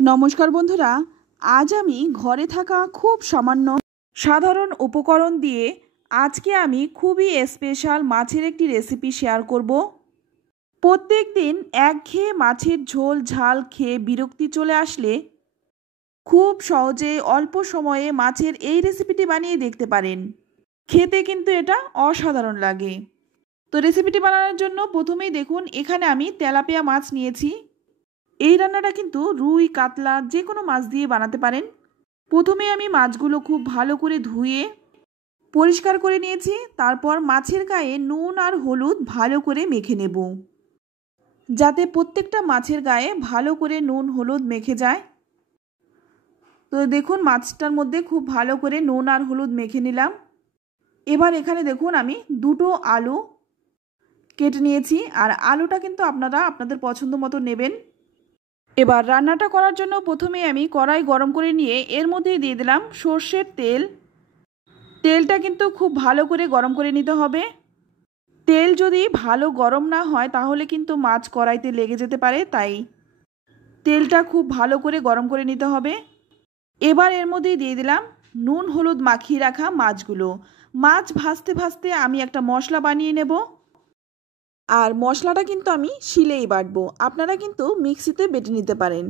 নমস্কার বন্ধুরা, আজ আমি ঘরে থাকা খুব সামান্য সাধারণ উপকরণ দিয়ে আজকে আমি খুবই স্পেশাল মাছের একটি রেসিপি শেয়ার করব। প্রত্যেক দিন একঘেয়ে মাছের ঝোল ঝাল খেয়ে বিরক্তি চলে আসলে খুব সহজে অল্প সময়ে মাছের এই রেসিপিটি বানিয়ে দেখতে পারেন। খেতে কিন্তু এটা অসাধারণ লাগে। তো রেসিপিটি বানানোর জন্য প্রথমেই দেখুন এখানে আমি তেলাপিয়া মাছ নিয়েছি। এই রান্নাটা কিন্তু রুই কাতলা যে কোনো মাছ দিয়ে বানাতে পারেন। প্রথমে আমি মাছগুলো খুব ভালো করে ধুয়ে পরিষ্কার করে নিয়েছি। তারপর মাছের গায়ে নুন আর হলুদ ভালো করে মেখে নেব, যাতে প্রত্যেকটা মাছের গায়ে ভালো করে নুন হলুদ মেখে যায়। তো দেখুন মাছটার মধ্যে খুব ভালো করে নুন আর হলুদ মেখে নিলাম। এবার এখানে দেখুন আমি দুটো আলু কেটে নিয়েছি, আর আলুটা কিন্তু আপনারা আপনাদের পছন্দ মতো নেবেন। এবার রান্নাটা করার জন্য প্রথমে আমি কড়াই গরম করে নিয়ে এর মধ্যে দিয়ে দিলাম সর্ষের তেল। তেলটা কিন্তু খুব ভালো করে গরম করে নিতে হবে। তেল যদি ভালো গরম না হয় তাহলে কিন্তু মাছ কড়াইতে লেগে যেতে পারে, তাই তেলটা খুব ভালো করে গরম করে নিতে হবে। এবার এর মধ্যে দিয়ে দিলাম নুন হলুদ মাখিয়ে রাখা মাছগুলো। মাছ ভাজতে ভাজতে আমি একটা মশলা বানিয়ে নেব, আর মশলাটা কিন্তু আমি শিলেই বাটবো, আপনারা কিন্তু মিক্সিতে বেটে নিতে পারেন।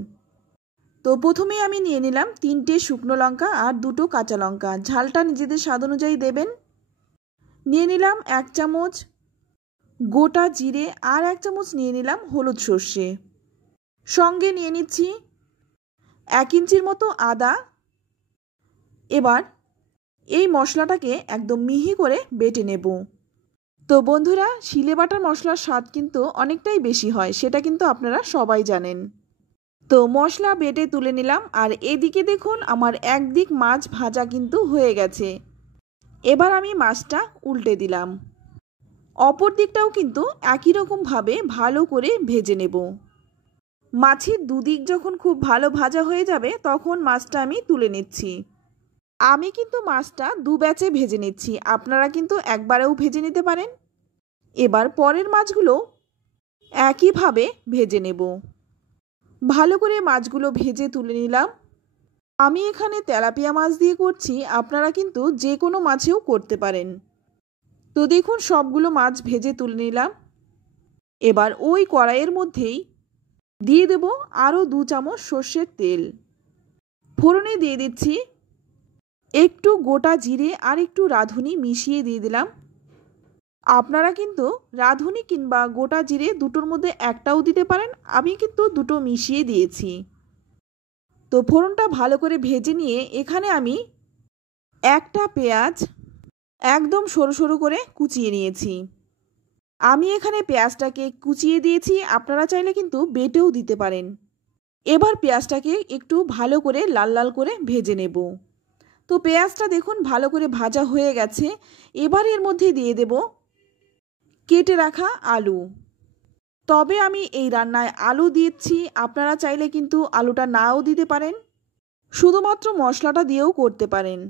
তো প্রথমে আমি নিয়ে নিলাম 3টে শুকনো লঙ্কা আর 2টো কাঁচা লঙ্কা, ঝালটা নিজেদের স্বাদ অনুযায়ী দেবেন। নিয়ে নিলাম 1 চামচ গোটা জিরে আর 1 চামচ নিয়ে নিলাম হলুদ সর্ষে। সঙ্গে নিয়ে নিচ্ছি 1 ইঞ্চির মতো আদা। এবার এই মশলাটাকে একদম মিহি করে বেটে নেব। তো বন্ধুরা, শিলে বাটার মশলার স্বাদ কিন্তু অনেকটাই বেশি হয়, সেটা কিন্তু আপনারা সবাই জানেন। তো মশলা বেটে তুলে নিলাম, আর এদিকে দেখুন আমার একদিক মাছ ভাজা কিন্তু হয়ে গেছে। এবার আমি মাছটা উল্টে দিলাম। অপর দিকটাও কিন্তু একই রকমভাবে ভালো করে ভেজে নেব। মাছের দুদিক যখন খুব ভালো ভাজা হয়ে যাবে তখন মাছটা আমি তুলে নিচ্ছি। আমি কিন্তু মাছটা 2 ব্যাচে ভেজে নিচ্ছি, আপনারা কিন্তু একবারেও ভেজে নিতে পারেন। এবার পরের মাছগুলো একইভাবে ভেজে নেব। ভালো করে মাছগুলো ভেজে তুলে নিলাম। আমি এখানে তেলাপিয়া মাছ দিয়ে করছি, আপনারা কিন্তু যে কোনো মাছেও করতে পারেন। তো দেখুন সবগুলো মাছ ভেজে তুলে নিলাম। এবার ওই কড়াইয়ের মধ্যেই দিয়ে দেব আরও 2 চামচ সর্ষের তেল। ফোড়নে দিয়ে দিচ্ছি একটু গোটা জিরে আর একটু রাঁধুনি মিশিয়ে দিয়ে দিলাম। আপনারা কিন্তু রাঁধুনি কিংবা গোটা জিরে দুটোর মধ্যে একটাও দিতে পারেন, আমি কিন্তু দুটো মিশিয়ে দিয়েছি। তো ফোড়নটা ভালো করে ভেজে নিয়ে এখানে আমি একটা পেঁয়াজ একদম সরু সরু করে কুচিয়ে নিয়েছি। আমি এখানে পেঁয়াজটাকে কুচিয়ে দিয়েছি, আপনারা চাইলে কিন্তু বেটেও দিতে পারেন। এবার পেঁয়াজটাকে একটু ভালো করে লাল লাল করে ভেজে নেব। তো পেঁয়াজটা দেখুন ভালো করে ভাজা হয়ে গেছে। এবার এর মধ্যে দিয়ে দেব কেটে রাখা আলু। তবে আমি এই রান্নায় আলু দিচ্ছি, আপনারা চাইলে কিন্তু আলুটা নাও দিতে পারেন, শুধুমাত্র মশলাটা দিয়েও করতে পারেন।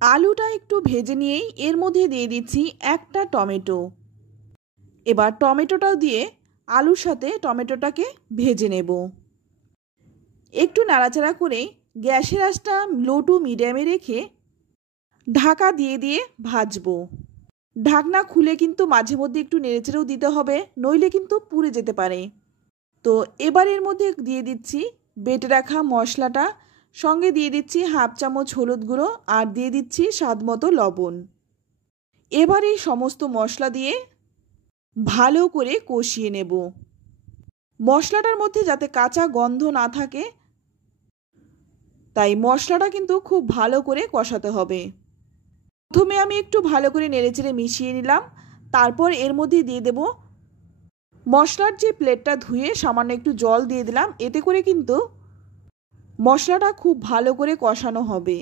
আলুটা একটু ভেজে নিয়েই এর মধ্যে দিয়ে দিচ্ছি একটা টমেটো। এবার টমেটোটাও দিয়ে আলুর সাথে টমেটোটাকে ভেজে নেব। একটু নাড়াচাড়া করে গ্যাসের আঁচটা লো টু মিডিয়ামে রেখে ঢাকা দিয়ে দিয়ে ভাজবো। ঢাকনা খুলে কিন্তু মাঝে মধ্যে একটু নেড়েচেড়েও দিতে হবে, নইলে কিন্তু পুড়ে যেতে পারে। তো এবার এর মধ্যে দিয়ে দিচ্ছি বেটে রাখা মশলাটা, সঙ্গে দিয়ে দিচ্ছি 1/2 চামচ হলুদ গুঁড়ো আর দিয়ে দিচ্ছি স্বাদমতো লবণ। এবার এই সমস্ত মশলা দিয়ে ভালো করে কষিয়ে নেব। মশলাটার মধ্যে যাতে কাঁচা গন্ধ না থাকে, তাই মশলাটা কিন্তু খুব ভালো করে কষাতে হবে। প্রথমে আমি একটু ভালো করে নেড়েচেড়ে মিশিয়ে নিলাম। তারপর এর মধ্যে দিয়ে দেব মশলার যে প্লেটটা ধুয়ে সামান্য একটু জল দিয়ে দিলাম, এতে করে কিন্তু মশলাটা খুব ভালো করে কষানো হবে।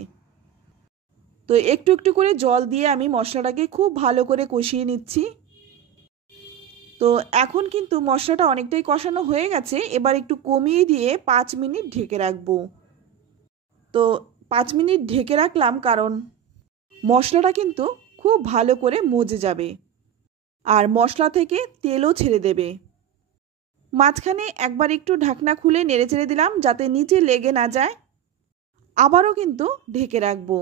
তো একটু একটু করে জল দিয়ে আমি মশলাটাকে খুব ভালো করে কষিয়ে নিচ্ছি। তো এখন কিন্তু মশলাটা অনেকটাই কষানো হয়ে গেছে। এবার একটু কমিয়ে দিয়ে 5 মিনিট ঢেকে রাখবো। তো 5 মিনিট ঢেকে রাখলাম কারণ মশলাটা কিন্তু খুব ভালো করে মজে যাবে আর মশলা থেকে তেলও ছেড়ে দেবে। মাঝখানে একবার একটু ঢাকনা খুলে নেড়েচেড়ে দিলাম যাতে নিচে লেগে না যায়। আবারও কিন্তু ঢেকে রাখবো।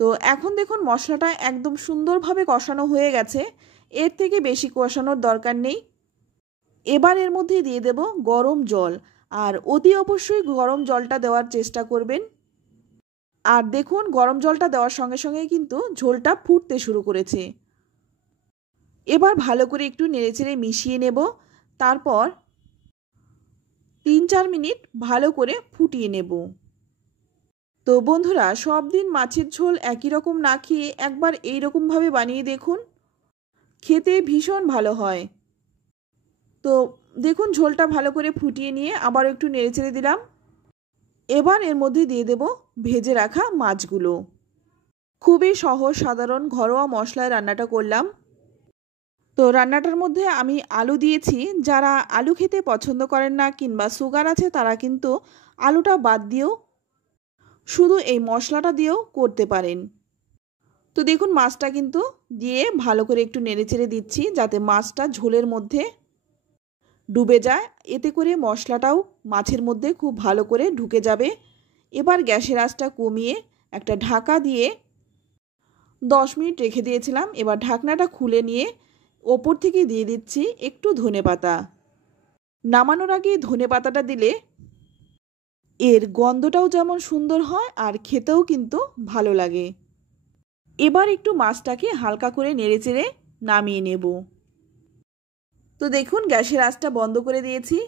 তো এখন দেখুন মশলাটা একদম সুন্দরভাবে কষানো হয়ে গেছে। এর থেকে বেশি কষানোর দরকার নেই। এবার এর মধ্যে দিয়ে দেব গরম জল, আর অতি অবশ্যই গরম জলটা দেওয়ার চেষ্টা করবেন। আর দেখুন গরম জলটা দেওয়ার সঙ্গে সঙ্গে কিন্তু ঝোলটা ফুটতে শুরু করেছে। এবার ভালো করে একটু নেড়েচেড়ে মিশিয়ে নেব। তারপর 3-4 মিনিট ভালো করে ফুটিয়ে নেব। তো বন্ধুরা, সব দিন মাছের ঝোল একই রকম না খেয়ে একবার এই রকমভাবে বানিয়ে দেখুন, খেতে ভীষণ ভালো হয়। তো দেখুন ঝোলটা ভালো করে ফুটিয়ে নিয়ে আবার একটু নেড়েচেড়ে দিলাম। এবার এর মধ্যে দিয়ে দেব ভেজে রাখা মাছগুলো। খুবই সহজ সাধারণ ঘরোয়া মশলায় রান্নাটা করলাম। তো রান্নাটার মধ্যে আমি আলু দিয়েছি। যারা আলু খেতে পছন্দ করেন না কিংবা সুগার আছে তারা কিন্তু আলুটা বাদ দিয়েও শুধু এই মশলাটা দিয়েও করতে পারেন। তো দেখুন মাছটা কিন্তু দিয়ে ভালো করে একটু নেড়েচেড়ে দিচ্ছি যাতে মাছটা ঝোলের মধ্যে ডুবে যায়। এতে করে মশলাটাও মাছের মধ্যে খুব ভালো করে ঢুকে যাবে। এবার গ্যাসের আঁচটা কমিয়ে একটা ঢাকা দিয়ে 10 মিনিট রেখে দিয়েছিলাম। এবার ঢাকনাটা খুলে নিয়ে ওপর থেকে দিয়ে দিচ্ছি একটু ধনেপাতা। নামানোর আগে ধনেপাতাটা দিলে এর গন্ধটাও যেমন সুন্দর হয় আর খেতেও কিন্তু ভালো লাগে। এবার একটু মাছটাকে হালকা করে নেড়েচেড়ে নামিয়ে নেব। তো দেখুন গ্যাসের আঁচটা বন্ধ করে দিয়েছি।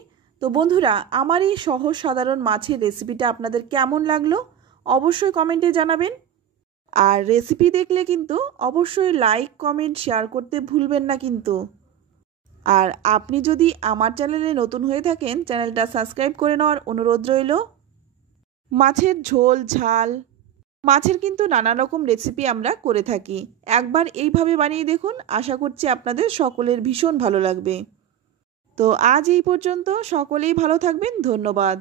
তো বন্ধুরা, আমার এই সহজ সাধারণ মাছের রেসিপিটা আপনাদের কেমন লাগলো অবশ্যই কমেন্টে জানাবেন। আর রেসিপি দেখলে কিন্তু অবশ্যই লাইক, কমেন্ট, শেয়ার করতে ভুলবেন না কিন্তু। আর আপনি যদি আমার চ্যানেলে নতুন হয়ে থাকেন চ্যানেলটা সাবস্ক্রাইব করে নেওয়ার অনুরোধ রইল। মাছের ঝোল, ঝাল, মাছের কিন্তু নানা রকম রেসিপি আমরা করে থাকি। একবার এইভাবে বানিয়ে দেখুন, আশা করছি আপনাদের সকলের ভীষণ ভালো লাগবে। তো আজ এই পর্যন্ত, সকলেই ভালো থাকবেন। ধন্যবাদ।